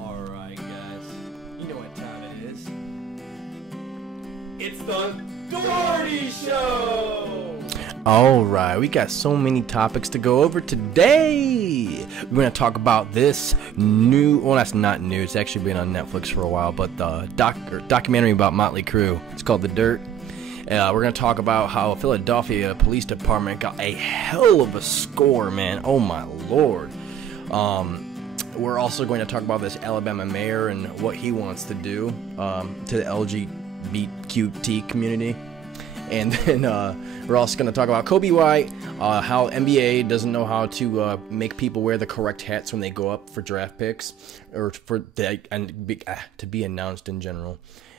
Alright, guys. You know what time it is. It's the Dougherty Show! Alright, we got so many topics to go over today. We're going to talk about this new, well, that's not new, it's actually been on Netflix for a while, but the documentary about Motley Crüe. It's called The Dirt. We're going to talk about how Philadelphia Police Department got a hell of a score, man. Oh my lord. We're also going to talk about this Alabama mayor and what he wants to do to the LGBQT community. And then we're also going to talk about Coby White, how NBA doesn't know how to make people wear the correct hats when they go up for draft picks, or to be announced in general.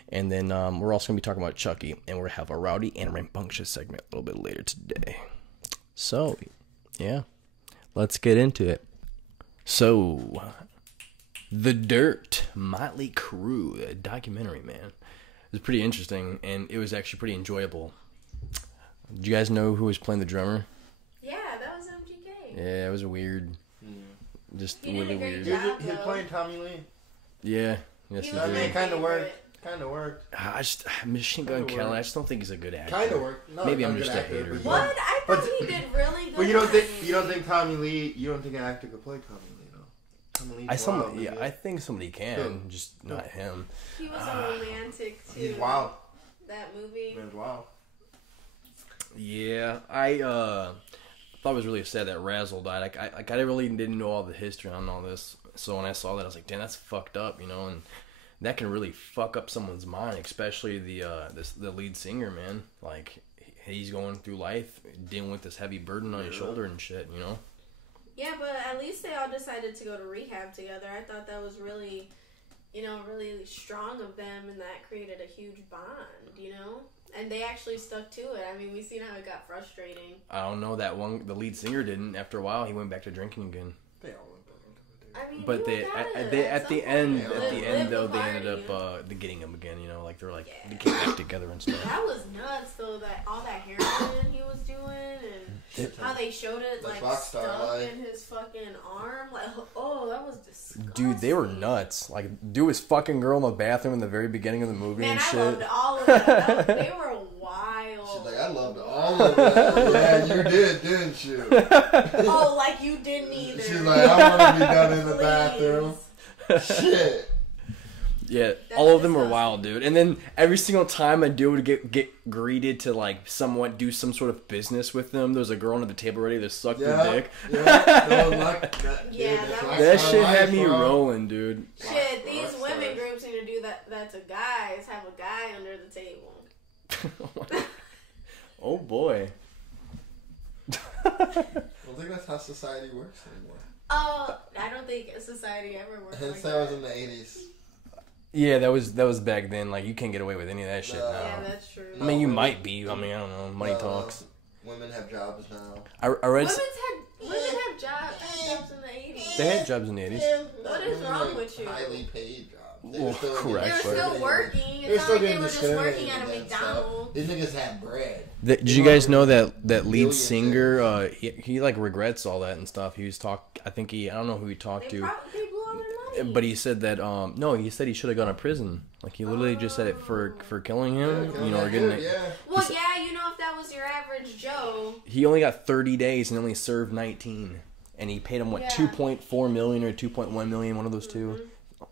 And then we're also going to be talking about Chucky, and we're going to have a rowdy and rambunctious segment a little bit later today. So, yeah, let's get into it. So, The Dirt, Motley Crüe, a documentary, man. It was pretty interesting, and it was actually pretty enjoyable. Did you guys know who was playing the drummer? Yeah, that was MGK. Yeah, it was weird. Just really weird. He was playing Tommy Lee. Yeah, yes he did. I mean, it kind of worked. Machine Gun Kelly, I just don't think he's a good actor. Kind of worked. No, maybe I'm just a hater. What? I thought he did really good. But you don't think Tommy Lee? You don't think an actor could play Tommy Lee, though? Tommy Lee's I think somebody can, just not him. He was a romantic too. He's wild. That movie. Man's wild. Yeah, I thought it was really sad that Razzle died. I really didn't know all the history on all this. So when I saw that, I was like, damn, that's fucked up, you know, and that can really fuck up someone's mind, especially the lead singer, man. Like, he's going through life dealing with this heavy burden on his shoulder and shit, you know? Yeah, but at least they all decided to go to rehab together. I thought that was really, really strong of them, and that created a huge bond, you know? And they actually stuck to it. I mean, we've seen how it got frustrating. I don't know, the lead singer didn't. After a while, he went back to drinking again. They all went back into it. I mean, but at the end though, they ended up getting him again. You know, like they're like they came back together and stuff. That was nuts, though. That all that heroin he was doing, and how they showed it like stuck in his fucking arm. Like, oh, that was disgusting. Dude, they were nuts. Like, dude was fucking girl in the bathroom in the very beginning of the movie and shit. I loved all of that. They were wild. She's like, I loved all of that. Yeah, you did, didn't you? Oh, like you didn't either. She's like, I want to be done in the bathroom. Shit. Yeah, all of them were wild, dude. And then every single time a dude would get greeted to like somewhat do some sort of business with them, there was a girl under the table ready to suck their dick. Yeah, that shit had me rolling, dude. Shit, these women groups need to do that to guys. Have a guy under the table. Oh boy. I don't think that's how society works anymore. I don't think society ever works like that was in the 80s. Yeah, that was back then. Like, you can't get away with any of that shit now. Yeah, that's true. I mean, you might be. I mean, I don't know. Money talks. Women have jobs now. I read. Women have jobs in the 80s. They had jobs in the 80s. What is wrong with you? Highly paid jobs. Well, correct. They were still working. It's not like they were just working at a McDonald's. These niggas had bread. Did you guys know that lead singer? He like regrets all that and stuff. He was I don't know who he talked to. They blew all their money. But he said that no, he said he should have gone to prison. Like, he literally just said it for killing him, you know, or getting it. Yeah. Well, yeah, you know, if that was your average Joe. He only got 30 days and only served 19, and he paid him 2.4 million or 2.1 million, one of those two,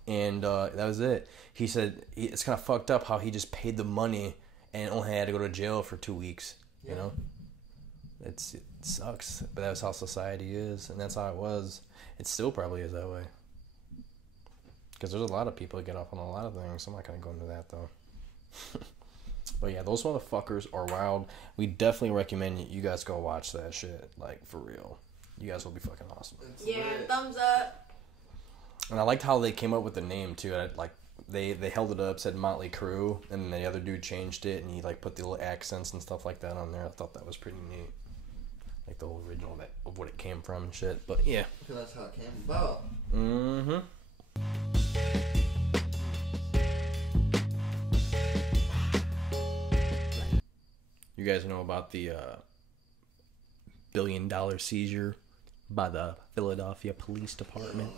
and that was it. He said it's kind of fucked up how he just paid the money and only had to go to jail for 2 weeks. You know, it sucks, but that's how society is, and that's how it was. It still probably is that way. Because there's a lot of people that get off on a lot of things. I'm not going to go into that, though. But yeah, those motherfuckers are wild. We definitely recommend you guys go watch that shit. Like, for real. You guys will be fucking awesome. Yeah, thumbs up. And I liked how they came up with the name, too. Like, they held it up, said Motley Crüe, and the other dude changed it, and he, like, put the little accents and stuff like that on there. I thought that was pretty neat. Like, the whole original of what it came from and shit. But, yeah. Because that's how it came about. Mm-hmm. You guys know about the $1 billion seizure by the Philadelphia Police Department?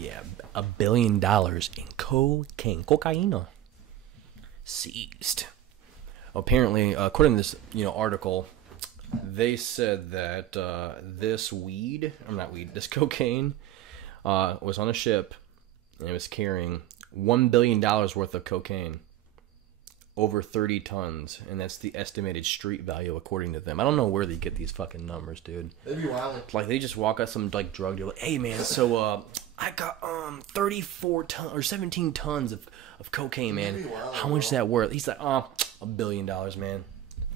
Yeah, $1 billion in cocaine seized. Apparently, according to this article, they said that this cocaine was on a ship and it was carrying $1 billion worth of cocaine, over 30 tons, and that's the estimated street value according to them. I don't know where they get these fucking numbers, dude. They'd be wild. Like they just walk out some like drug dealer, hey man, so I got 34 tons or 17 tons of cocaine, man. Wild, how much is that worth? He's like, $1 billion, man.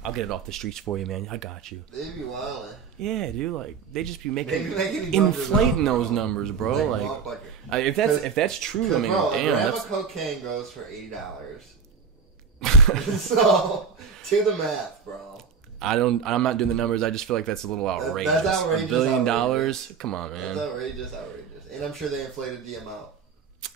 I'll get it off the streets for you, man. I got you. They'd be wild. Yeah, dude. Like they just be inflating those numbers, bro. Like if that's true, I mean, bro, damn. A gram of cocaine goes for $80. So do the math, bro. I'm not doing the numbers. I just feel like that's a little outrageous. That's outrageous. $1 billion? Come on, man. That's outrageous. And I'm sure they inflated the amount.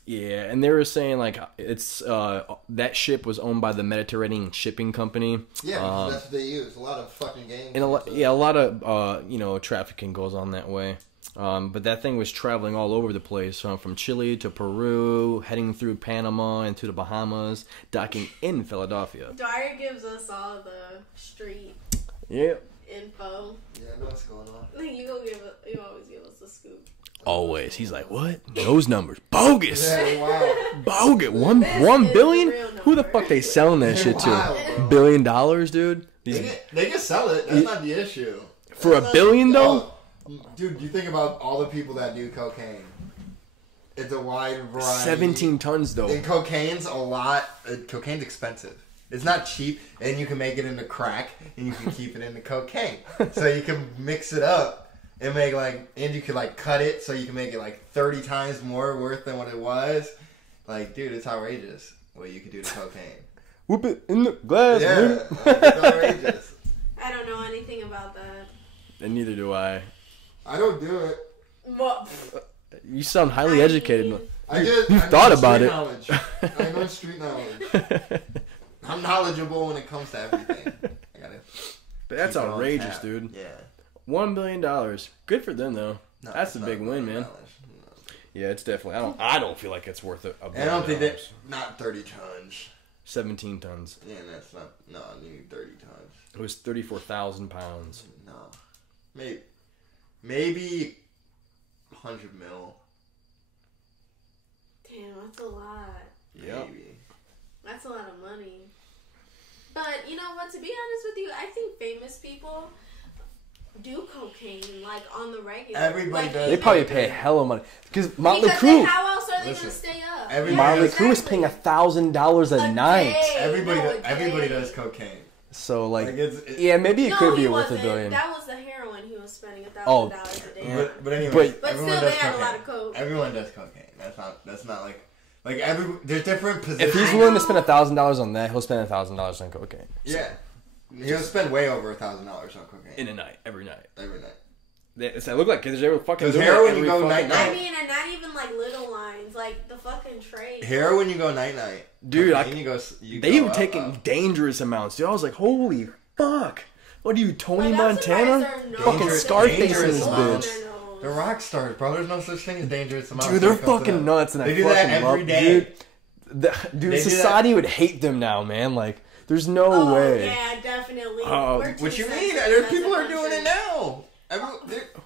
Yeah, and they were saying like it's that ship was owned by the Mediterranean Shipping Company. Yeah, because that's what they use. A lot of fucking gangs. And a lot of trafficking goes on that way. But that thing was traveling all over the place, from Chile to Peru, heading through Panama and to the Bahamas, docking in Philadelphia. Dwyer gives us all the street info. Yeah, I know what's going on. You always give us the scoop. Always. He's like, what? Those numbers. Bogus. Yeah, wow. Bogus. $1 billion? Who the fuck they selling that shit to? $1 billion, dude? They can sell it. That's not the issue. For $1 billion, though? Dude, you think about all the people that do cocaine. It's a wide variety. 17 tons, though. And cocaine's a lot. Cocaine's expensive. It's not cheap, and you can make it into crack, and you can keep it into cocaine. So you can mix it up and make and you can cut it so you can make it 30 times more worth than what it was. Dude, it's outrageous what you can do to cocaine. Whoop it in the glass, yeah, man. It's outrageous. I don't know anything about that. And neither do I. I don't do it. Well, you sound highly educated. You thought about it. I know street knowledge. I'm knowledgeable when it comes to everything. But that's outrageous, dude. Yeah. $1 billion. Good for them, though. No, that's a big win, man. No. Yeah, it's definitely. I don't feel like it's worth it. I don't think that. Not 30 tons. 17 tons. Yeah, that's not. No, you need 30 tons. It was 34,000 pounds. No, maybe 100 mil. Damn, that's a lot. Yeah. That's a lot of money. But you know what? To be honest with you, I think famous people do cocaine on the regular. Everybody does. They probably pay a hell of money because Motley Crüe. How else are they gonna stay up? Motley Crüe is paying $1,000 a night. Everybody does cocaine. So maybe it could be worth $1 billion. That was the heroin he was spending $1,000 a day. But anyway, but still, they had a lot of coke. Everyone does cocaine. That's not there's different positions. If he's willing to spend $1,000 on that, he'll spend $1,000 on cocaine. Yeah, he'll spend way over $1,000 on cocaine in a night, every night. It's I look like because they're fucking heroin. You go night. I mean, and not even little lines, the fucking trade. Heroin, you go night, dude. They were taking dangerous amounts, dude. I was like, holy fuck! What are you, Tony Montana? Fucking Scarface in this bitch. They're rock stars, bro. There's no such thing as dangerous amounts. Dude, they're fucking nuts, and they do that every day. Dude, society would hate them now, man. There's no way. Yeah, definitely. What you mean? There's people are doing it now.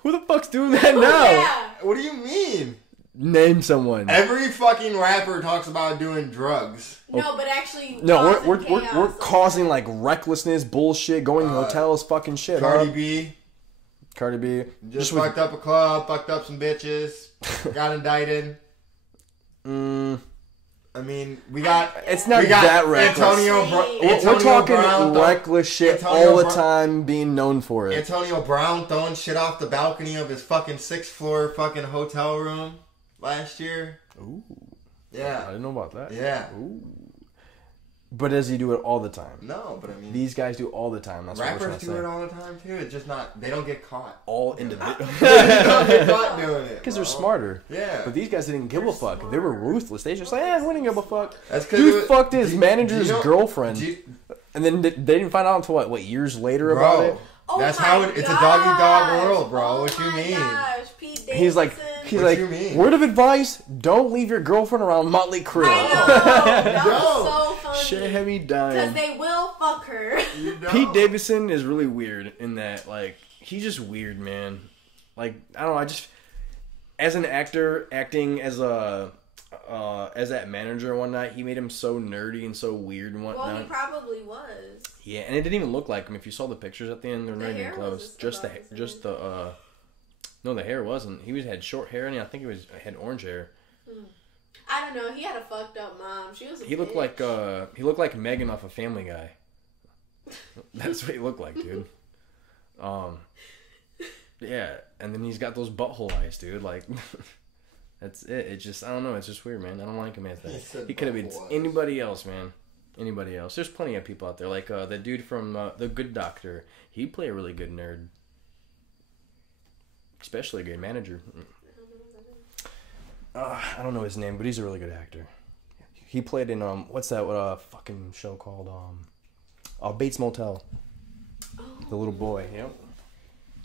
Who the fuck's doing that now? Yeah. What do you mean? Name someone. Every fucking rapper talks about doing drugs. No, but actually, we're causing recklessness, bullshit, going to hotels, fucking shit. Cardi B. Just fucked up a club, fucked up some bitches, got indicted. I mean, it's not that reckless. We're talking reckless shit all the time, being known for it. Antonio Brown throwing shit off the balcony of his fucking 6th floor fucking hotel room last year. Ooh. Yeah. I didn't know about that. Yeah. Ooh. But does he do it all the time? No, but I mean... These guys do all the time. That's rappers do it all the time, too. It's just not... They don't get caught. All individuals. They don't get caught doing it. Because they're smarter. Yeah. But these guys didn't give a fuck. They were ruthless. They just we didn't give a fuck. That's Dude fucked his manager's girlfriend. And then they didn't find out until, what, years later about it? That's how it's a doggy-dog world, bro. What you mean? Gosh, Pete Davidson. He's like, He's What like, you mean? word of advice: don't leave your girlfriend around Motley Crüe. That was so funny. Shit had me dying. Because they will fuck her. You know? Pete Davidson is really weird in that, like, he's just weird, man. Like, I don't know, I just, as an actor, acting as that manager one night, he made him so nerdy and so weird and whatnot. Well, he probably was. Yeah, and it didn't even look like him. If you saw the pictures at the end, they're The not even hair close. No, the hair wasn't. He had short hair, and I think had orange hair. I don't know. He had a fucked up mom. She was. He looked like Megan off of Family Guy. That's what he looked like, dude. Yeah, and then he's got those butthole eyes, dude. Like, that's it. It's just, I don't know. It's just weird, man. I don't like him as that. He could have been anybody else, man. Anybody else. There's plenty of people out there. Like, the dude from The Good Doctor. He'd play a really good nerd. Especially a good manager. I don't know his name, but he's a really good actor. He played in, what's that fucking show called? Bates Motel. Oh. The little boy, yep.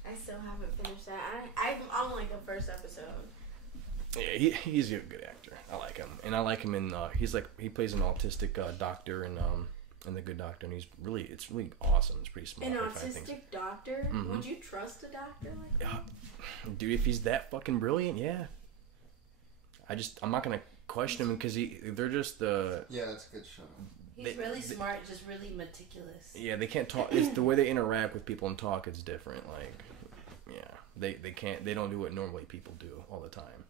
I still haven't finished that. I'm on like the first episode. Yeah, he's a good actor. I like him, and I like him in. He plays an autistic doctor in The Good Doctor, and it's really awesome. It's pretty smart. An autistic doctor? Mm-hmm. Would you trust a doctor like that? Dude, if he's that fucking brilliant, yeah. I'm not gonna question him because they're just Yeah, that's a good show. He's really smart, just really meticulous. Yeah, they can't talk. It's the way they interact with people and talk. It's different. Like, yeah, they don't do what normally people do all the time,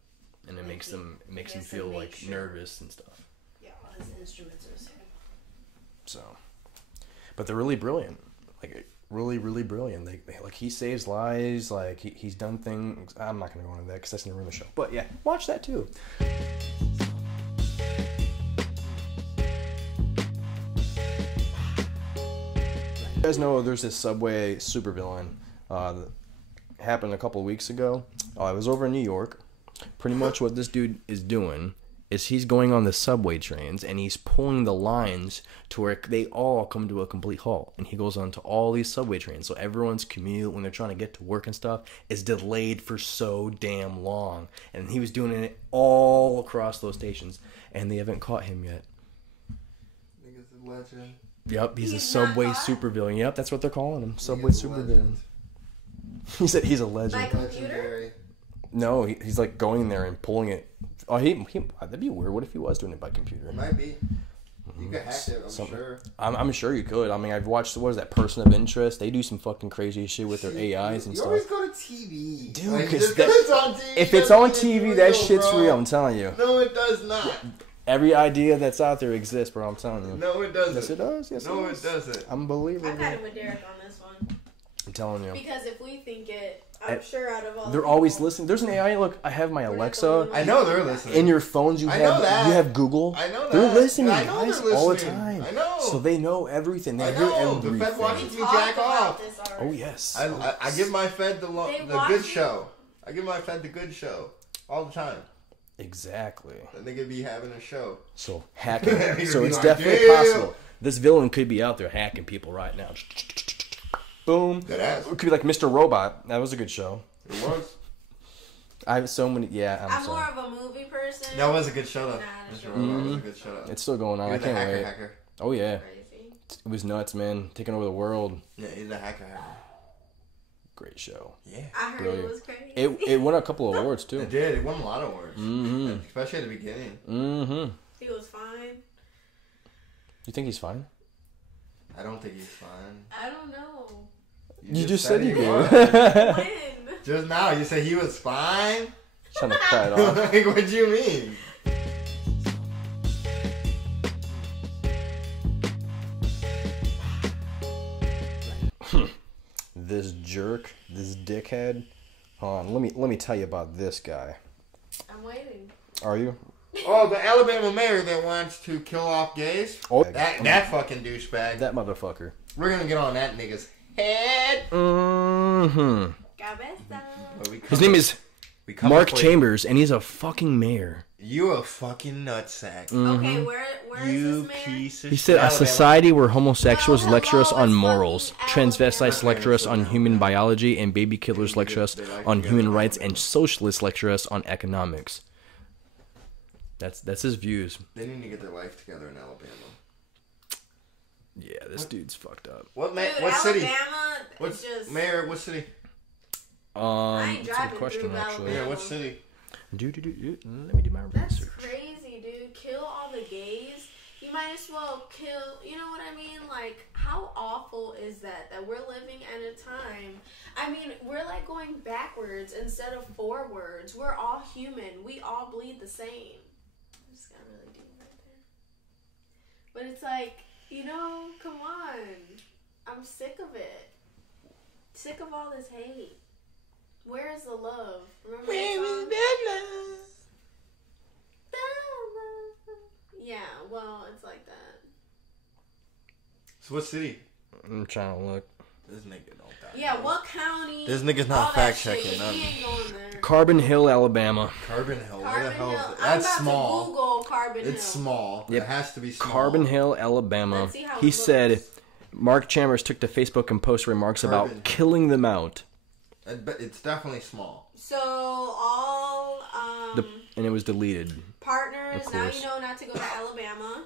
and it makes them feel like nervous and stuff. Yeah, all his instruments are the same. So, but they're really brilliant. Like, really, really brilliant. They like, he saves lives. Like, he's done things. I'm not gonna go into that because that's gonna ruin the show. But yeah, watch that too. You guys know there's this Subway supervillain that happened a couple of weeks ago. I was over in New York. Pretty much what this dude is doing is he's going on the subway trains and he's pulling the lines to where they all come to a complete halt. And he goes on to all these subway trains. So everyone's commute when they're trying to get to work and stuff is delayed for so damn long. And he was doing it all across those stations. And they haven't caught him yet. Nigga's a legend. Yep, he's a Subway supervillain. Yep, that's what they're calling him. Subway supervillain. He said he's a legend. By computer? No, he's like going there and pulling it. Oh, that'd be weird. What if he was doing it by computer? It might be. You could hack it, sure. I'm sure you could. I mean, I've watched, what is that, Person of Interest? They do some fucking crazy shit with their AIs and stuff. You always go to TV. Dude, like, because it's on TV, if it's on TV, that shit's real, I'm telling you. No, it does not. Every idea that's out there exists, bro, I'm telling you. No, it doesn't. Yes, it does. Yes, no, it doesn't. Unbelievable. I've had it with Derek on this one. I'm telling you. Because if we think it, I'm sure out of all they're always listening. There's an AI. Look, I have my Alexa. I know they're listening. In your phones, you have Google. I know that. They're listening, I know guys, they're all the listening. time. I know. So they know everything. They hear everything. The Fed watches me jack off. Oh yes. I give my Fed the good show. I give my Fed the good show all the time. Exactly. And they could be having a show. So hacking. So it's definitely possible. This villain could be out there hacking people right now. Boom. It could be like Mr. Robot. That was a good show. It was. I have so many. Yeah, I'm more of a movie person. That was a good show though. Mr. Robot was a good show. It's still going on. I can't wait. Hacker. Oh yeah. It was nuts, man. Taking over the world. Yeah, he's a hacker. Great show. Yeah. I heard it was crazy. It won a couple of awards too. It did. It won a lot of awards. Mm-hmm. Especially at the beginning. Mm-hmm. He was fine. You think he's fine? I don't think he's fine. I don't know. You just said he was. When? Just now, you said he was fine? Trying to cut it off. Like, what do you mean? This jerk, this dickhead. Hold on, let me tell you about this guy. I'm waiting. Are you? Oh, the Alabama mayor that wants to kill off gays? Oh, that fucking douchebag. That motherfucker. We're gonna get on that nigga's head. Mm-hmm. Cabeza. His name is Mark Chambers, and he's a fucking mayor. You a fucking nutsack. Okay, where is You this man? piece of He shit. said, a Alabama. society where homosexuals Well, lecture us hello, on it's morals, fucking transvestites Alabama. lecture us on human biology, and baby killers lecture us They like on together. human rights, and socialists lecture us on economics. That's his views. They need to get their life together in Alabama. Yeah, this dude's fucked up. What Dude, what city? Alabama, What's just... mayor? What city? I ain't It's a driving good question, through actually. Yeah, Alabama. what city? Let me do my That's research. crazy, dude. Kill all the gays. You might as well kill, you know what I mean? Like, how awful is that? That we're living at a time. I mean, we're like going backwards instead of forwards. We're all human. We all bleed the same. I just got really deep right there. But it's like, you know, come on. I'm sick of it. Sick of all this hate. Where is the love? Remember that song? Yeah, well, it's like that. So what city? I'm trying to look. This nigga don't die. Yeah, what county? This nigga's not all that fact shit, checking. He ain't going there. Carbon Hill, Alabama. Carbon Hill. Where the Carbon hell? Hill. Is it? I'm That's about small. to Google Carbon Hill. It's small. Yep. It has to be small. Carbon Hill, Alabama. Let's see how He it said, looks. Mark Chambers took to Facebook and posted remarks Carbon about Hill. killing them out. It's definitely small. So all And it was deleted. partners, Of now course. you know not to go to Alabama.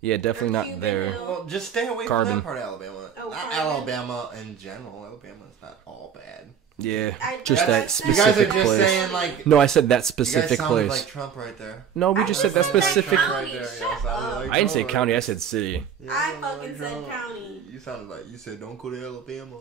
Yeah, definitely Or not Cuban there. Hill. Well, just stay away Carbon. from that part of Alabama. Oh, not Carbon. Alabama in general. Alabama's not all bad. Yeah, I- just that's- that You guys are specific just place. saying like. No, I said that You guys specific sounded place. like Trump right there. No, we I just said that listened to that specific. county. Right there. Shut Y'all sounded up. like I didn't say Trump. county, I said city. Yeah, I you sounded fucking like said Trump. county. You sounded like you said don't go to Alabama.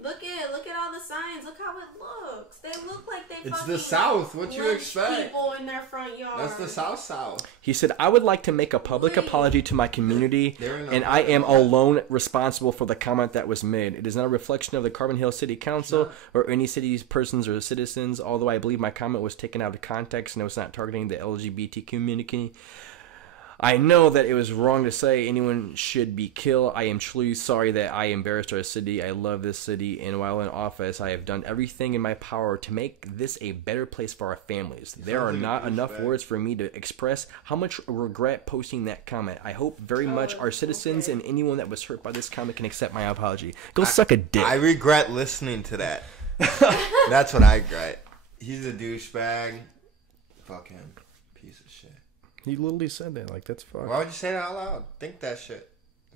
Look at all the signs. Look how it looks. They look like they It's fucking the South. What you lynch expect? people in their front yard. That's the South. He said, I would like to make a public Wait. apology to my community, They're in and I am alone responsible for the comment that was made. It is not a reflection of the Carbon Hill City Council or any city's persons or citizens, although I believe my comment was taken out of context and it was not targeting the LGBT community. I know that it was wrong to say anyone should be killed. I am truly sorry that I embarrassed our city. I love this city, and while in office, I have done everything in my power to make this a better place for our families. There are like a not enough douchebag. words for me to express how much regret posting that comment. I hope very much our citizens and anyone that was hurt by this comment can accept my apology. Go suck a dick. I regret listening to that. That's what I regret. He's a douchebag. Fuck him. Piece of shit. He literally said that. Like, that's fucked. Why would you say that out loud? Think that shit.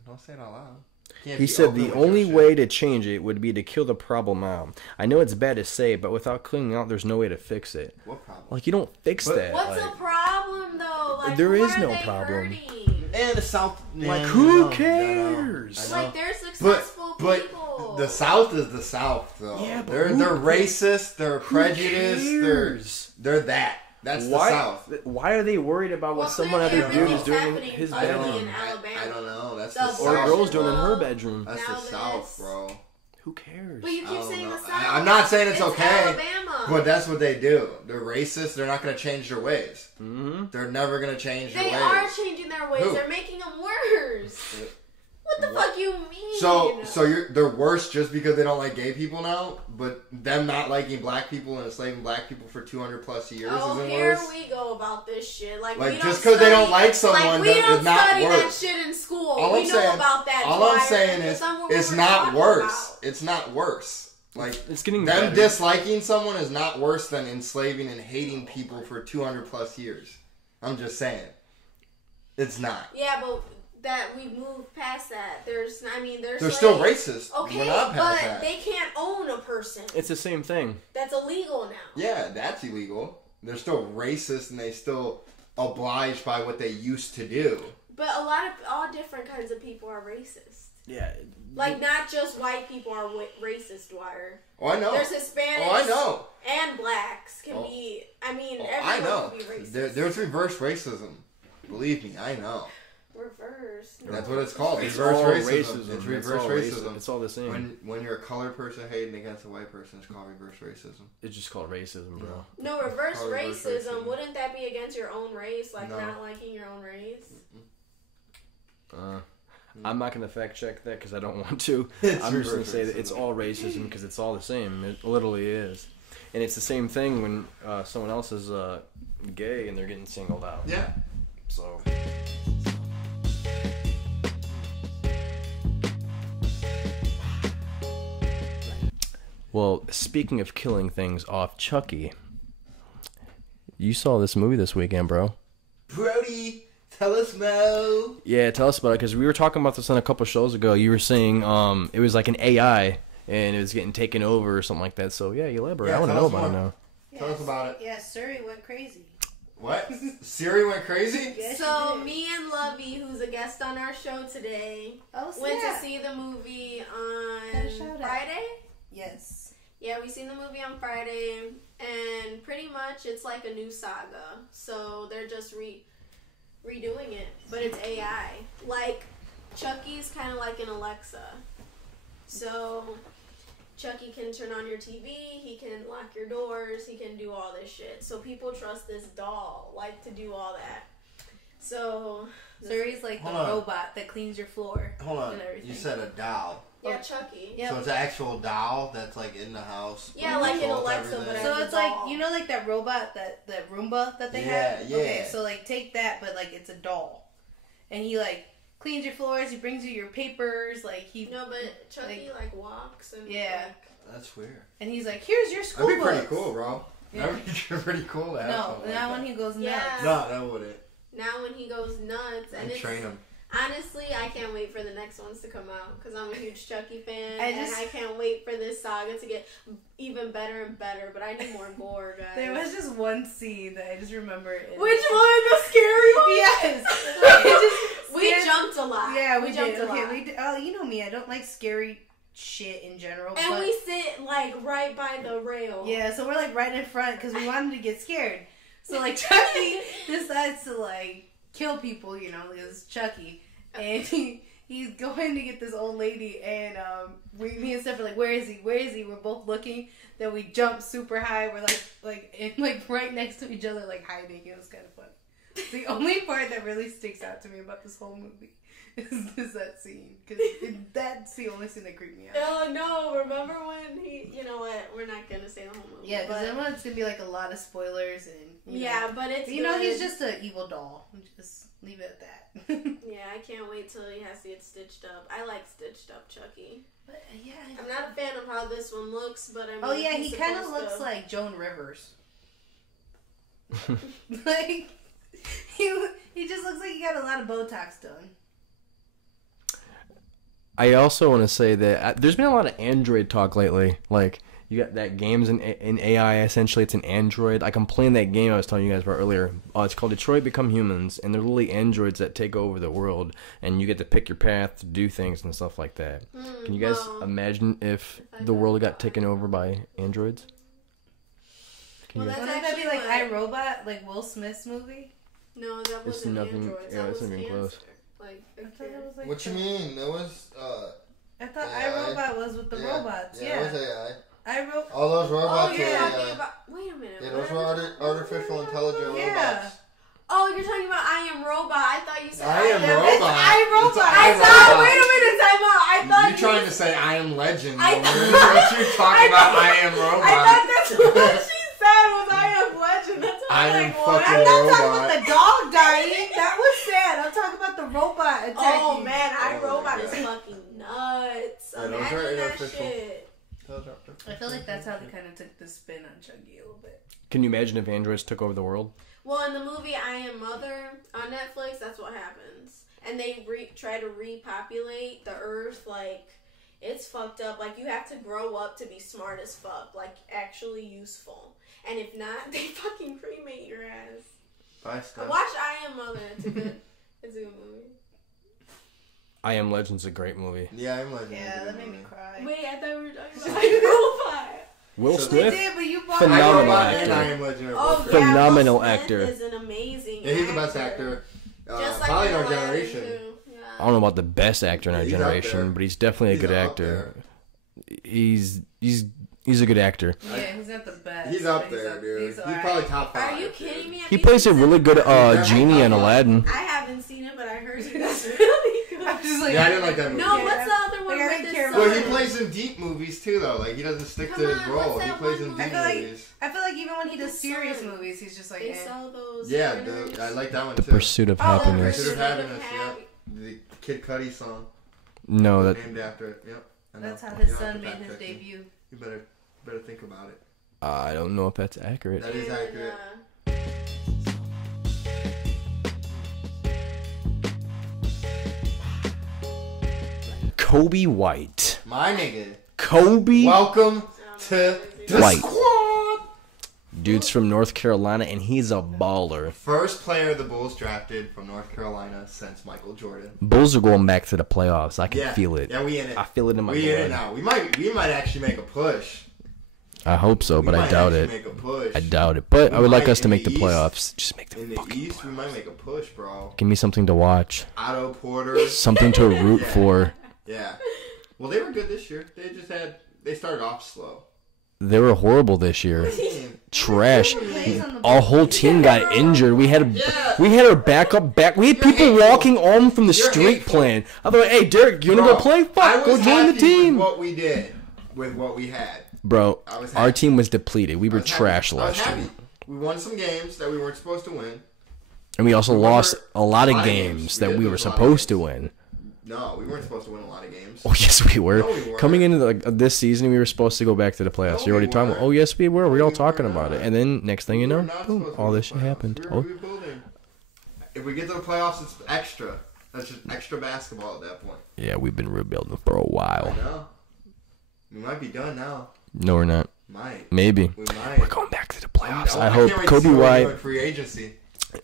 Don't say it out loud. Can't He be said open the with only your shit. way to change it would be to kill the problem out. I know it's bad to say, but without cleaning out, there's no way to fix it. What problem? Like, you don't fix But- that. What's like, the problem though? Like, There who is are no they problem. hurting? And the South. Like, Yeah, who I know. cares? I know. Like, they're successful people. the South is the South though. Yeah, but they're who- racist. They're prejudiced. cares? They're that. That's why? the South. Why are they worried about what Well, someone clearly other dude is everything's doing in happening his I don't bedroom? in Alabama. I don't know. That's The the Or South. a girl's doing in her Well, bedroom? That's Now the South, bro. Who cares? But you I keep don't saying know. the South. I'm not saying it's okay, Alabama. But that's what they do. They're racist. They're not going to change their ways. Mm-hmm. They're never going to change their They ways. are changing their ways. Who? They're making them worse. What the fuck you mean? So they're worse just because they don't like gay people now, but them not liking black people and enslaving black people for 200 plus years Oh, isn't here worse. we go about this shit. Like Like, we just don't 'cause they don't study- like someone like, we does- don't is not study that worse. shit in school. All we I'm know saying- about that. All I'm Dwyer. saying That's is not what it's we're not talking worse. about. It's not worse. Like It's getting them better. disliking someone is not worse than enslaving and hating people for 200 plus years. I'm just saying, it's not. Yeah, but that we moved past that. There's They're still racist. Okay, We're not but past that. they can't own a person. It's the same thing. That's illegal now. Yeah, that's illegal. They're still racist and they still obliged by what they used to do. But all different kinds of people are racist. Yeah. Like, not just white people are racist, Dwyer. Oh, I know. There's Hispanics. Oh, I know. And blacks can Oh. be. I mean, Oh, everyone I know. can be racist. There's reverse racism. Believe me, I know. Reverse. No. That's what it's called. It's Reverse all racism. It's It's reverse all racism. It's all the same. When you're a colored person hating against a white person, it's called reverse racism. It's just called racism, bro. No, reverse Called reverse racism. racism. Wouldn't that be against your own race? Like, No. not liking your own race? I'm not going to fact check that because I don't want to. It's I'm just going reverse to say that racism. it's all racism because it's all the same. It literally is. And it's the same thing when someone else is gay and they're getting singled out. Yeah. So. Well, speaking of killing things off, Chucky, you saw this movie this weekend, bro. Brody, tell us more. Yeah, tell us about it, because we were talking about this on a couple shows ago. You were saying it was like an AI, and it was getting taken over or something like that. So, yeah, elaborate. Yeah, I want to tell know us about it more. now. Tell us about it. Yeah, Suri went crazy. What? Siri went crazy? Yes, So she did. me and Lovey, who's a guest on our show today, went to see the movie on Friday. Yes. Yeah, we seen the movie on Friday, and pretty much it's like a new saga. So they're just redoing it, but it's AI. Like, Chucky's kind of like an Alexa. So Chucky can turn on your TV, he can lock your doors, he can do all this shit. So people trust this doll, like, to do all that. So Suri's like the Hold on. robot that cleans your floor. Hold on. And everything. You said a doll. yeah, Chucky. Yep. So it's an actual doll that's like in the house. Yeah, like an controls Alexa, everything. but So as a it's like, doll. you know, like that robot, that Roomba that they Yeah, have? yeah. Okay, so like take that, but like it's a doll. And he like cleans your floors, he brings you your papers, like he... No, but Chucky like walks and Yeah. That's weird. And he's like, here's your school That'd be pretty books. cool, bro. Yeah. That'd be pretty cool to have No, something not like when he goes nuts. Yeah. that. No, that wouldn't. now when he goes nuts, and And it's, train him. honestly, I can't wait for the next ones to come out because I'm a huge Chucky fan, I and just- I can't wait for this saga to get even better and better. But I need more gore, guys. There was just one scene that I just remember. Which one? The scary one? Yes. Like, it just We scared- jumped a lot. Yeah, we jumped did. a Okay, lot. we did. Oh, you know me. I don't like scary shit in general. And but we sit like right by the rail. yeah, so we're like right in front because we wanted to get scared. So like Chucky decides to like kill people, you know, because it's Chucky, and he's going to get this old lady, and me and Steph are like, where is he? Where is he? We're both looking. Then we jump super high. We're like right next to each other, like hiding. It was kind of fun. The only part that really sticks out to me about this whole movie is that scene, because that's the only scene that creeped me out. Oh no! Remember when he? You know what? We're not gonna say the whole movie. Yeah, because but then it's gonna be like a lot of spoilers and yeah, but it's you know good. he's just an evil doll. Just leave it at that. Yeah, I can't wait till he has to get stitched up. I like stitched up Chucky. But yeah, I'm not a fan of how this one looks, but I mean, oh yeah, he's he kind of supposed looks to. like Joan Rivers. Like he just looks like he got a lot of Botox done. I also want to say that there's been a lot of Android talk lately. Like, you got that game's in AI, essentially it's an Android. Like, I'm playing that game I was telling you guys about earlier. It's called Detroit Become Humans, and they're literally androids that take over the world, and you get to pick your path to do things and stuff like that. Can you guys imagine if the world got taken over by androids? Well, that's Wouldn't that be actually like what- iRobot, like Will Smith's movie? No, that It's wasn't nothing- androids. yeah, that it's was not even cancer. close. Like, I thought it was like What you mean? That was, I thought AI. iRobot was with the robots. Yeah, Yeah, it was AI. iRobot. All those Oh, robots you're are talking AI. about. Wait a minute. Yeah, what those am were I talking about? artificial intelligent Yeah. robots. Oh, you're talking about I Am Robot. I thought you said I Am Robot. It's iRobot. It's I iRobot. thought. Wait a minute, time out. I thought You're trying to say I am legend. I woman. thought- What you talking about? I am robot. I thought that's what she said was I Am Legend. That's what I I'm am like, what? fucking I'm not talking robot. about the dog dying. That was sad. I'm talking about the robot attacking. Oh man, I Oh, Robot my is God. fucking nuts. Yeah, those are Imagine that artificial. shit. I feel like that's how they kind of took the spin on Chucky a little bit. Can you imagine if androids took over the world? Well, in the movie I Am Mother on Netflix, that's what happens. And they try to repopulate the Earth. Like, it's fucked up. Like, you have to grow up to be smart as fuck. Like, actually useful. And if not, they fucking cremate your ass. Bye, Steph. Watch I Am Mother. It's a good movie. I Am Legend's a great movie. Yeah, I'm legend. Yeah, that made me cry. Wait, I thought we were talking about I Am Robot. Will So We Smith? did, but you bought Phenomenal iRobot actor. and I am legend are Oh, both yeah, great. Phenomenal Will Smith actor. is an amazing Yeah, he's the best actor. Just like Probably in our Aladdin, generation. too. I Yeah. don't know about the best actor in our He's up there. generation, but he's definitely a good up actor. there. He's a good actor. Yeah, he's not the best. He's up but there, dude. He's alright. probably top 5. Are you kidding me? I He think plays a he's really good Yeah. genie in Aladdin. I haven't seen it, but I heard he was really good. I'm just like, Yeah, I didn't like that movie. No, Yeah. what's the other one one Like, I with don't his care son. Well, he plays in deep movies too, though. Like he doesn't stick Come to his on, role. what's He that plays one in movie? deep I feel like- movies. I feel like even when he does His serious son. movies, he's just like, They eh. sell those. Yeah, printers. I like that one The too. Pursuit of Oh, Happiness. Pursuit of Happiness. Happy- Yep. The Kid Cudi song No, that named after it. Yep. I know. That's how You his don't have son to made fact his check me. debut. You better think about it. I don't know if that's accurate. That is And, accurate. Coby White. My nigga. Coby Welcome to the White. squad. Dude's from North Carolina, and he's a baller. First player the Bulls drafted from North Carolina since Michael Jordan. Bulls are going back to the playoffs. I can feel it. Yeah, we in it. I feel it in my We in blood. it now. We might actually make a push. I hope so, but We I might doubt actually it. Make a push. I doubt it. But We I would like might us to in make the the East. playoffs. Just make the In the fucking East, we might make a push, bro. Give me something to watch. Otto Porter. Something to root Yeah. for. Yeah. Well, they were good this year. They started off slow. They were horrible this year. Trash. Plays on the Our whole team got injured. We had our backup back. We had You're people hateful. walking on from the You're street hateful. playing. I thought, hey, Derek, you wanna Bro, go play? I Fuck, go was join the happy team. With what we did, with what we had. Bro, I was our happy. team was depleted. We were I was trash happy. I was last year. happy. We won some games that we weren't supposed to win. And we also Remember, lost a lot of games. games We that did we were lose a lot of supposed to games. win. No, we weren't supposed to win a lot of games. Oh, yes, we were. No, we weren't. Coming into this season, we were supposed to go back to the playoffs. No, You're already we talking about, weren't. oh, yes, we were. We were all We talking were about it. not. And then, next thing you We know, were not boom, supposed to all win this the shit playoffs. happened. We were Oh, rebuilding. If we get to the playoffs, it's extra. That's just extra basketball at that point. yeah, we've been rebuilding for a I while. know. We might be done now. No, we're not. Might. Maybe. We might. We're going back to the playoffs. I can't hope wait to see Coby what we do White. in free agency.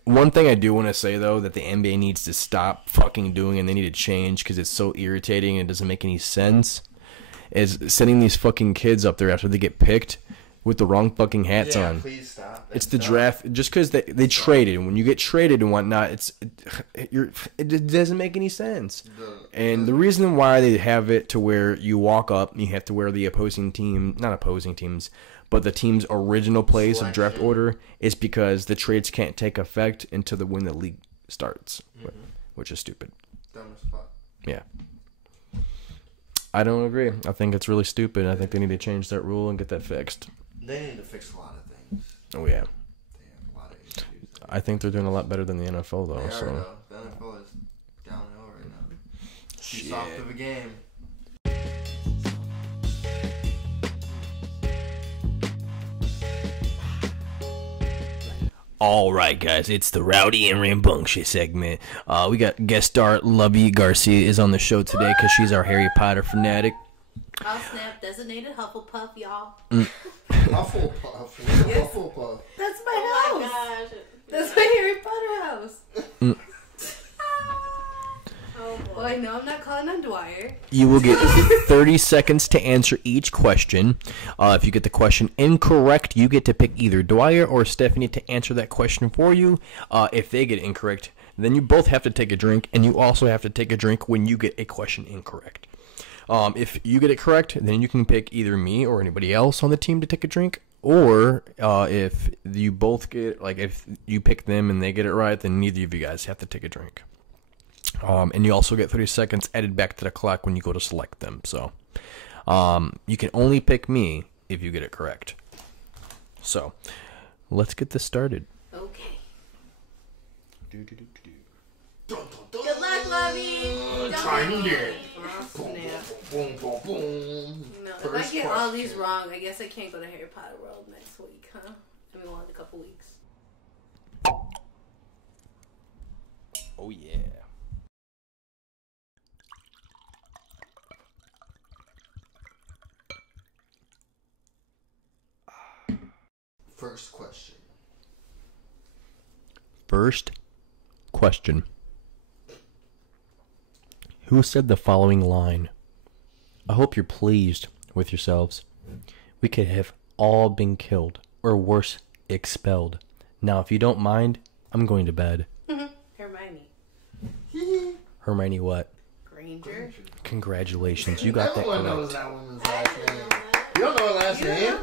One thing I do want to say, though, that the NBA needs to stop fucking doing and they need to change because it's so irritating and it doesn't make any sense, is sending these fucking kids up there after they get picked with the wrong fucking hats Yeah, on. please stop. It's the Stop. draft. Just because they traded. And when you get traded and whatnot, it doesn't make any sense. And the reason why they have it to where you walk up, you have to wear the opposing team, not opposing teams, but the team's original place of draft Selection. order is because the trades can't take effect until when the league starts, which is stupid. Dumb as fuck. Yeah. I don't agree. I think it's really stupid. I think they need to change that rule and get that fixed. They need to fix a lot of things. Oh, yeah. They have a lot of issues. I think they're doing a lot better than the NFL, though. They are, So. though. The NFL is downhill right now. Too soft of a game. All right, guys, it's the Rowdy and Rambunctious segment. We got guest star Lovey Garcia is on the show today because she's our Harry Potter fanatic. I'll snap designated Hufflepuff, y'all. Hufflepuff. What's a Yes. Hufflepuff? That's my Oh house. my gosh. That's my Harry Potter house. Oh boy. Well, I know I'm not calling on Dwyer. You will get 30 seconds to answer each question. If you get the question incorrect, you get to pick either Dwyer or Stephanie to answer that question for you. If they get incorrect, then you both have to take a drink, and you also have to take a drink when you get a question incorrect. If you get it correct, then you can pick either me or anybody else on the team to take a drink. Or if you both get, like, if you pick them and they get it right, then neither of you guys have to take a drink. And you also get 30 seconds added back to the clock when you go to select them. So you can only pick me if you get it correct. So let's get this started. Okay. Dun, dun, Good luck, Lovey. Trying it. Oh, snap. Boom, boom, boom. No, if First I get all these question. wrong, I guess I can't go to Harry Potter World next week, huh? I mean, well, in a couple weeks. Oh, yeah. First question. First question. Who said the following line? I hope you're pleased with yourselves. We could have all been killed, or worse, expelled. Now, if you don't mind, I'm going to bed. Hermione. Hermione what? Granger. Congratulations, you got that Everyone knows correct. that woman's last name. You don't know her last name?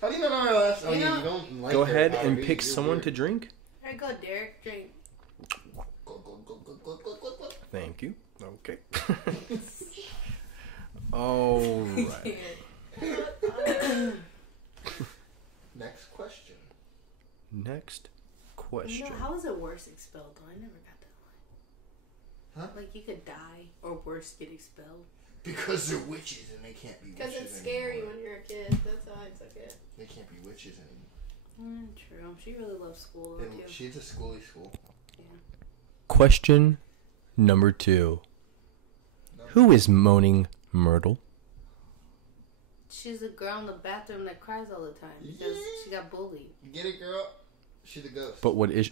How do you not know her last name? Oh, You you know- don't like Go her ahead Potter, and do you? pick You're someone weird. to drink. There you go, Derek. Drink. Go, go, go, go, go, go, go, go. Thank you. Okay. All right. Next question. Next question. How is it worse expelled though? I never got that one. Huh? Like you could die or worse get expelled. Because they're witches and they can't be witches Because it's scary anymore. when you're a kid. That's how I took it. They can't be witches anymore. True. She really loves school though And too. she's a schooly school. Yeah. Question number 2. Who is Moaning Myrtle? She's a girl in the bathroom that cries all the time because she got bullied. You get it, girl? She's a ghost. But what is...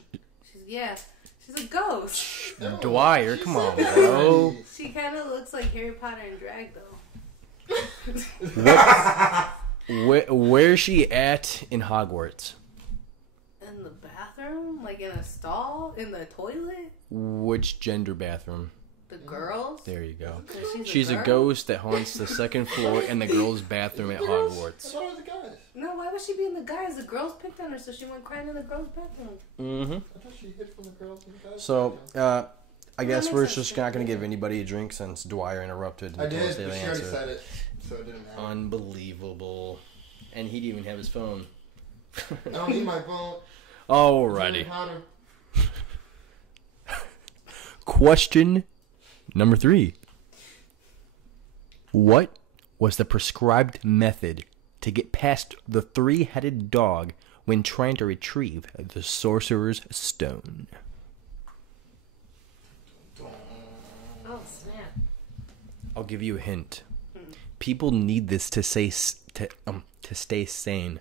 She's a ghost. No, Dwyer, she come said on, that bro. already. She kind of looks like Harry Potter in drag though. Where's she at in Hogwarts? In the bathroom? Like in a stall? In the toilet? Which gender bathroom? The girls? There you go. So She's a girl? ghost that haunts the second floor in the girls' bathroom at I Hogwarts. thought it was the guys. No, why would she be in the guys? The girls picked on her, so she went crying in the girls' bathroom. Mm-hmm. I thought she hid from the girls and the guys. So, I guess makes we're sense. just not going to give anybody a drink since Dwyer interrupted. I and told did, us but the she already answer. said it, so it didn't matter. Unbelievable. And he didn't even have his phone. I don't need my phone. Alrighty. It's Harry Potter. Question number 3. What was the prescribed method to get past the 3-headed dog when trying to retrieve the Sorcerer's Stone? Oh, snap. I'll give you a hint. People need this to stay sane.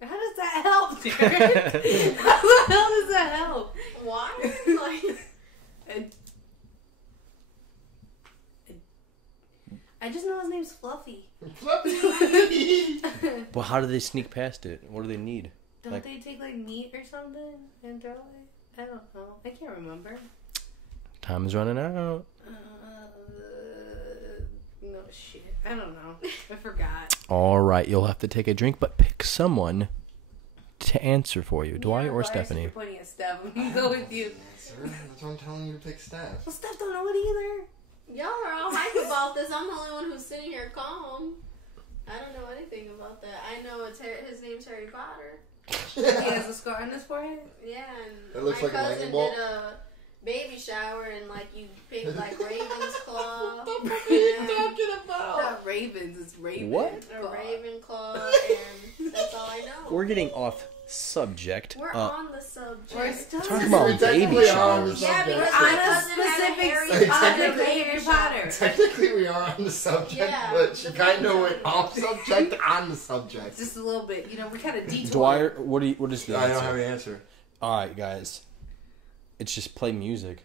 How does that help, Derek? How the hell does that help? Why? I just know his name's Fluffy. Fluffy! Well, how do they sneak past it? What do they need? Don't Like- they take like meat or something and throw it? I don't know. I can't remember. Time is running out. No shit. I don't know. I forgot. All right, you'll have to take a drink, but pick someone to answer for you, Dwyer or Stephanie. You're pointing at Steph. I'm gonna go with you. Sir, that's why I'm telling you to pick Steph. Well, Steph don't know it either. Y'all are all hype about this. I'm the only one who's sitting here calm. I don't know anything about that. I know his name's Harry Potter. He has a scar on his forehead. Yeah, and It looks my like a cousin lightning did bolt. a baby shower and like you pick like Raven's Claw. What the fuck are you talking about? Not ravens, it's ravens. What? A Ravenclaw, and that's all I know. We're getting off subject. We're on the subject. We're still Talking about We're technically baby on the showers. Yeah, subject. because on my a cousin had a specific Harry subject. Potter Technically, baby Harry shower. Potter. Technically, we are on the subject, Yeah, but she the kind of baby went shower. off subject on the subject. Just a little bit. You know, we kind of detour. Dwyer, what is the I answer? don't have an answer. All right, guys. It's just play music.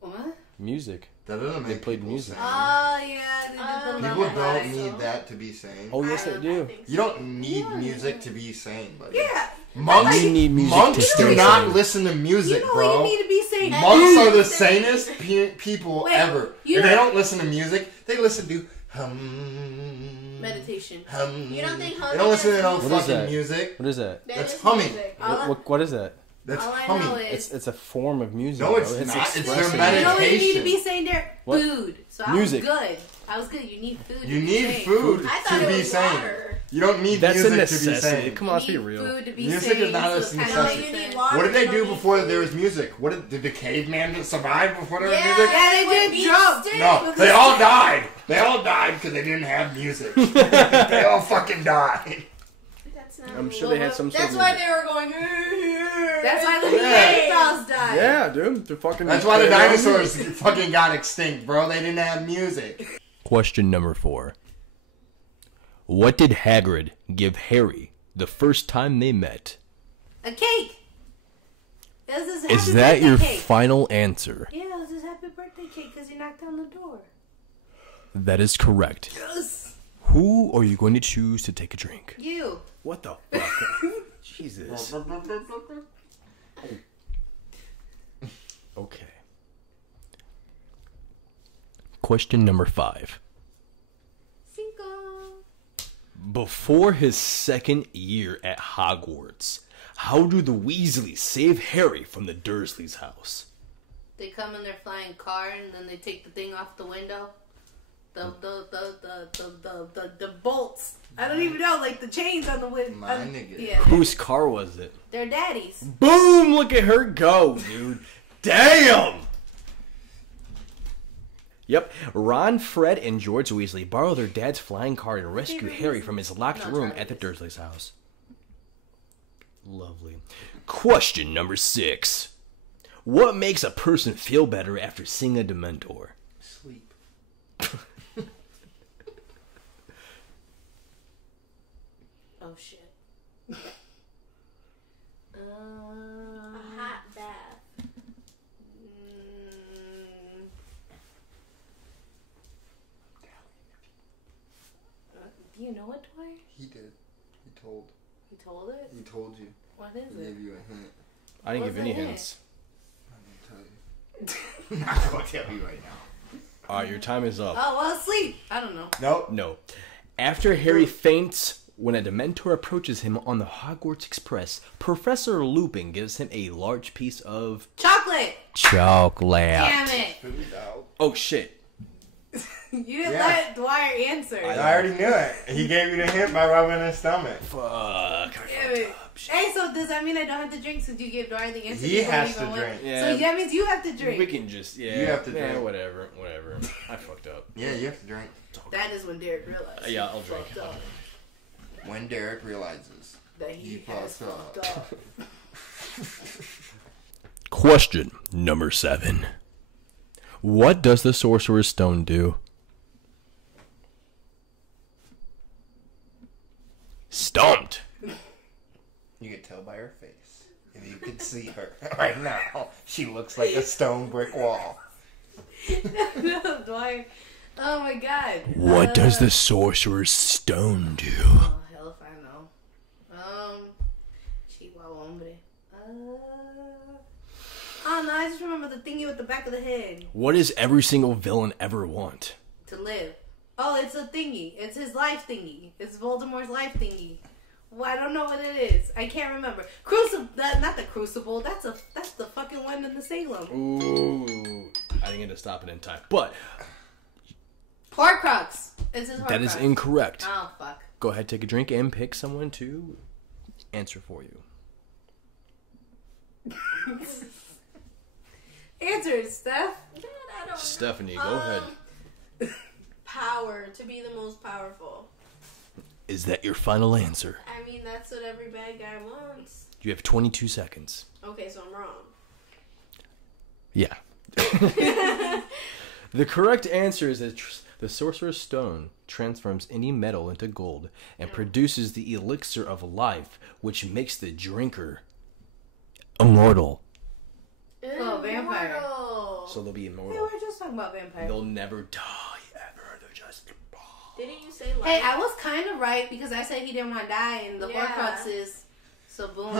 What? Music. That doesn't They make played people music. sane. Oh, yeah. They did the People I don't think need so. that to be sane. Oh, yes, they do. You don't need music to be sane, buddy. Yeah. Monks, You need music monks to stay do not sane. listen to music, You know bro. what you need to be saying? Monks are the sanest people Wait, ever. you If they know- don't listen to music, they listen to hum. Meditation. Hum. You don't think They humming don't listen to is no music? What is fucking that? music. What is that? That That's is humming. music. What is that? That's All I humming. know is... It's a form of music. No, it's bro. not. It's expressive. their You know what you need to meditation. be saying there? What? Food. So I Music. was good. I was good. You need food. You to be need sane. food I thought to it be was sane. water. You don't need That's a music to be necessity. sane. Come on, let's You be need real. food to be Music sane, is not so a it's kinda necessity. No, you like need that. water. What did they You don't do need before food. there was music? What did the caveman survive before there was Yeah, music? Yeah, they with did beef drugs. sticks. No, they all died. They all died because they didn't have music. They all fucking died. That's not I'm sure they had some sort That's of why music. they were going. That's why the Yeah. Neanderthals died. Yeah, dude. They're fucking. That's why the dinosaurs fucking got extinct, bro. They didn't have music. Question number 4. What did Hagrid give Harry the first time they met? A cake. It was his happy Is that birthday your cake. final answer? Yeah, it was his happy birthday cake because he knocked on the door. That is correct. Yes. Who are you going to choose to take a drink? You. What the fuck? Jesus. Okay. Question number 5. Cinco. Before his second year at Hogwarts, how do the Weasleys save Harry from the Dursleys' house? They come in their flying car and then they take the thing off the window. The bolts. I don't even know, like the chains on the window. My nigga. Yeah. Whose car was it? Their daddies. Boom! Look at her go, dude. Damn! Yep. Ron, Fred, and George Weasley borrow their dad's flying car and rescue Harry from his locked room at the Dursleys' house. Lovely. Question number 6. What makes a person feel better after seeing a Dementor? Sleep. Oh shit. A hot bath. Do you know it, Dwight? He did. He told. He told it? He told you. What is He it? gave you a hint. I didn't What's give any the hint? hints. I'm not gonna tell you right now. Alright, your time is up. Oh, well, sleep. I don't know. Nope. No. After Harry faints when a Dementor approaches him on the Hogwarts Express, Professor Lupin gives him a large piece of Chocolate. chocolate. Damn it. Food out. Oh shit. You didn't Yeah. let Dwyer answer. I already knew it. He gave you the hint by rubbing his stomach. Fuck. Damn it. Hey, so does that mean I don't have to drink since you gave Dwyer the answer? He before has you to even went? drink. Yeah. So that means you have to drink. We can just, yeah. You have to Yeah, drink. whatever. I fucked up. Yeah, you have to drink. That is when Derek realized. Yeah, he I'll drink. fucked up. When Derek realizes. That he He has fucked fucked up. up. Question number 7. What does the Sorcerer's Stone do? Stumped. You could tell by her face. If you could see her right now, she looks like a stone brick wall. No, Dwyer. Oh my god. What does the Sorcerer's Stone do? Oh, hell if I know. Chihuahua hombre. Oh no, I just remember the thingy with the back of the head. What does every single villain ever want? To live. Oh, it's a thingy. It's his life thingy. It's Voldemort's life thingy. Well, I don't know what it is. I can't remember. Not the Crucible. That's the fucking one in the Salem. Ooh. I didn't get to stop it in time. But Horcrux. It's his Horcrux. that is incorrect. Oh, fuck. Go ahead, take a drink, and pick someone to answer for you. Answer it, Steph. God, I don't Stephanie, know. go ahead. Power. To be the most powerful. Is that your final answer? I mean, that's what every bad guy wants. You have 22 seconds. Okay, so I'm wrong. Yeah. The correct answer is that the Sorcerer's Stone transforms any metal into gold and produces the elixir of life, which makes the drinker immortal. Oh, vampire. Immortal. So they'll be We immortal. were just talking about vampire. They'll never die ever. They're just... Didn't you say life? Hey, I was kind of right because I said he didn't want to die, and the Yeah. Horcrux is. So boom.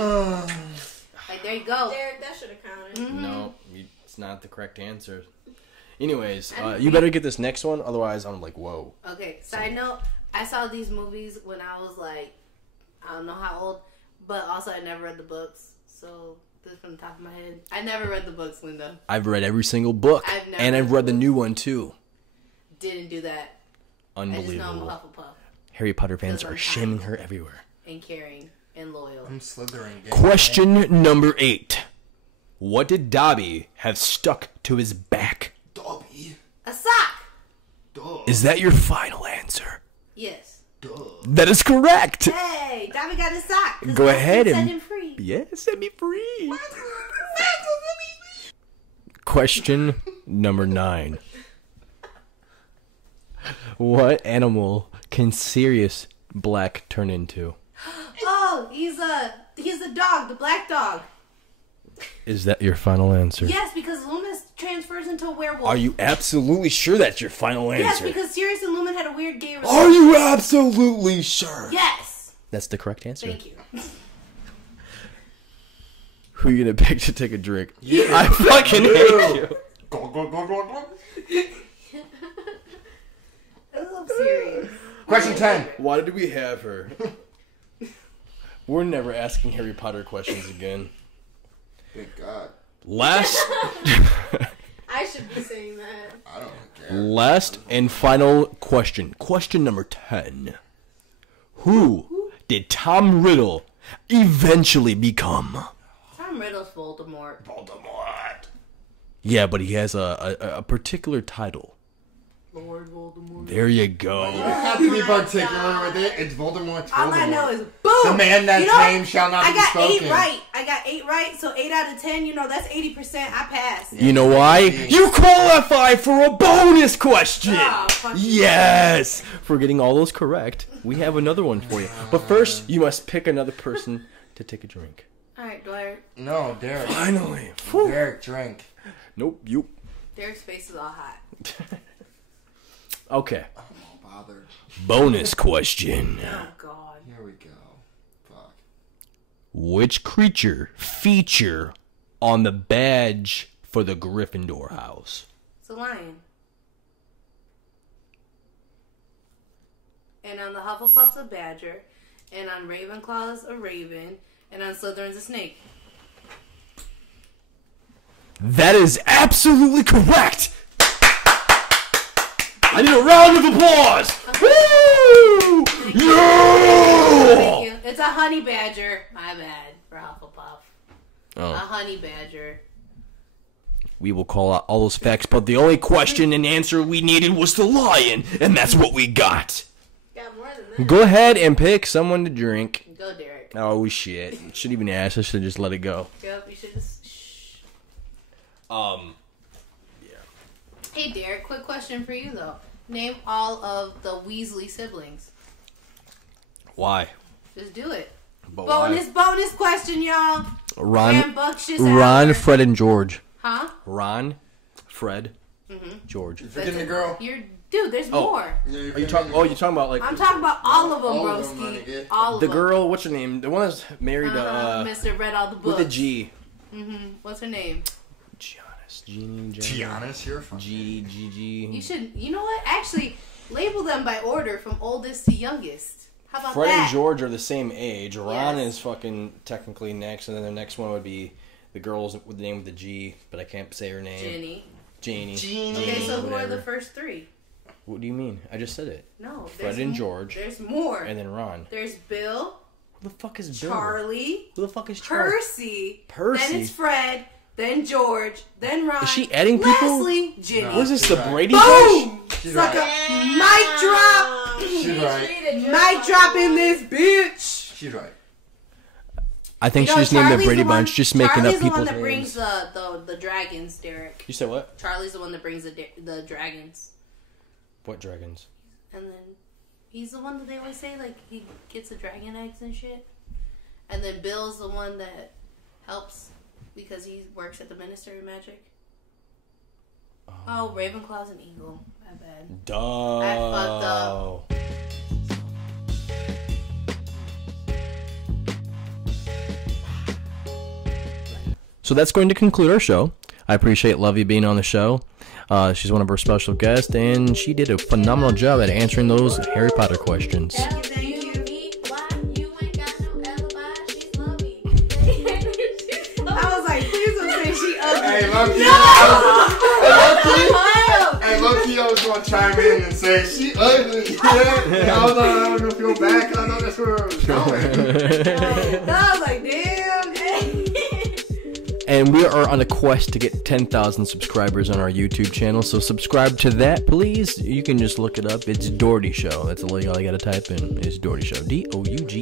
Like there you go. There, that should have counted. Mhm. No, it's not the correct answer. Anyways, I you better get this next one, otherwise I'm like, whoa. Okay, side note, I saw these movies when I was like, I don't know how old, but also I never read the books. So, this from the top of my head. I never read the books, Linda. I've read every single book, I've never and I've read read the new one too. Didn't do that. I just know I'm a Unbelievable. Hufflepuff. Harry Potter fans Because are I'm shaming kind. her everywhere. And caring and loyal. I'm Slytherin. Question number 8. What did Dobby have stuck to his back? Dobby. A sock! Duh. Is that your final answer? Yes. Duh. That is correct! Hey, Dobby got his sock. 'cause Go Buffy ahead set and- him free. Yes, set me free! Question number 9. What animal can Sirius Black turn into? Oh, he's a dog, the black dog. Is that your final answer? Yes, because Loomis transfers into a werewolf. Are you absolutely sure that's your final Yes, answer? because Sirius and Lumen had a weird gay Are you absolutely sure? Yes. That's the correct answer. Thank you. Who are you gonna pick to take a drink? Yeah. I fucking hate you. Go, go, go, go, go. I love Sirius. Question 10. Why did we have her? We're never asking Harry Potter questions again. Thank God. Last. I should be saying that. I don't care. Last and final question. Question number 10. Who did Tom Riddle eventually become? Tom Riddle's Voldemort. Yeah, but he has a particular title. Lord Voldemort. There you go. You don't have to be particular with it. It's Voldemort. All I know is boom. The man that's name shall not be spoken. I got 8 right, so 8 out of 10. That's 80%. I passed. You know why? You qualify for a bonus question. Oh, fuck Yes. For getting all those correct, we have another one for you. But first, you must pick another person to take a drink. All right, Derek. No, Derek. Finally. Derek, drink. Nope. You. Derek's face is all hot. Okay. I'm all bothered. Bonus question. Oh, God. Here we go. Fuck. Which creature feature on the badge for the Gryffindor house? It's a lion. And on the Hufflepuff's a badger. And on Ravenclaw's a raven. And on Slytherin's a snake. That is absolutely correct! I need a round of applause! Woo! Yeah! Thank you. It's a honey badger. My bad for Hufflepuff. Oh. A honey badger. We will call out all those facts, but the only question and answer we needed was the lion, and that's what we got. Got more than that. Go ahead and pick someone to drink. Go, Derek. Oh, shit. Shouldn't even ask. I should have just let it go. Yep, you should just... Shh. Hey, Derek, quick question for you, though. Name all of the Weasley siblings. Why? Just do it. But Bonus question, y'all. Ron, Rambunctious Ron, hour. Fred, and George. Huh? Ron, Fred, George. You're forgetting the girl. Dude, there's more. Yeah, Are you talking? Oh, you're talking about like I'm talking about all of them, All of them, broski. nigga. All of the them. girl. What's her name? The one that's married Mr. Read all the books. with a G. What's her name? Giannis, Jeannie, Giannis, you're fun. G. You should. You know what? Actually, label them by order from oldest to youngest. How about Fred that? and George are the same age. Ron Yes. is fucking technically next, and then the next one would be the girl's with the name with the G, but I can't say her name. Jenny. Jeannie. Okay, so who are whatever. the first 3? What do you mean? I just said it. No. Fred and George. There's more. And then Ron. There's Bill. Who the fuck is Bill? Charlie. Who the fuck is Charlie? Percy. Percy? Then it's Fred. Then George. Then Ron. Is she adding people? Leslie. Jenny. No. What is this, the Brady Boom! Bunch? She's Sucker. right. Mic drop. She's right. Mic drop in this bitch. She's right. I think You she know, just named the Charlie's Brady the one- Bunch, just making Charlie's up people's the one that names. brings the dragons, Derek. You said what? Charlie's the one that brings the dragons. What dragons? And then he's the one that they always say, like, he gets the dragon eggs and shit. And then Bill's the one that helps because he works at the Ministry of Magic. Oh, Ravenclaw's an eagle. My bad. Duh. I fucked up. So that's going to conclude our show. I appreciate Lovey being on the show. She's one of our special guests, and she did a phenomenal job at answering those Harry Potter questions. Thank you. You ain't got no alibi. She's lovey. I was like, please don't say she ugly. Hey, Loki. Hey, Loki, I was going to chime in and say, she ugly. Yeah. I was like, I don't know if you're back. I know that's where I was going. I was like, damn. And we are on a quest to get 10,000 subscribers on our YouTube channel, so subscribe to that, please. You can just look it up. It's Dougherty Show. That's all you gotta type in. It's Dougherty Show. Dougherty.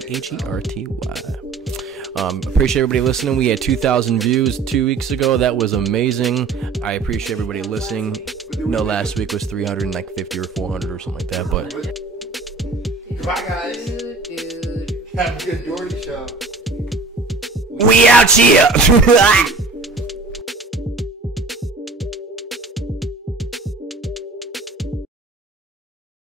Appreciate everybody listening. We had 2,000 views 2 weeks ago. That was amazing. I appreciate everybody listening. No, last week was 350 or 400 or something like that, but Goodbye, guys. Dude. Have a good Dougherty show. we out here.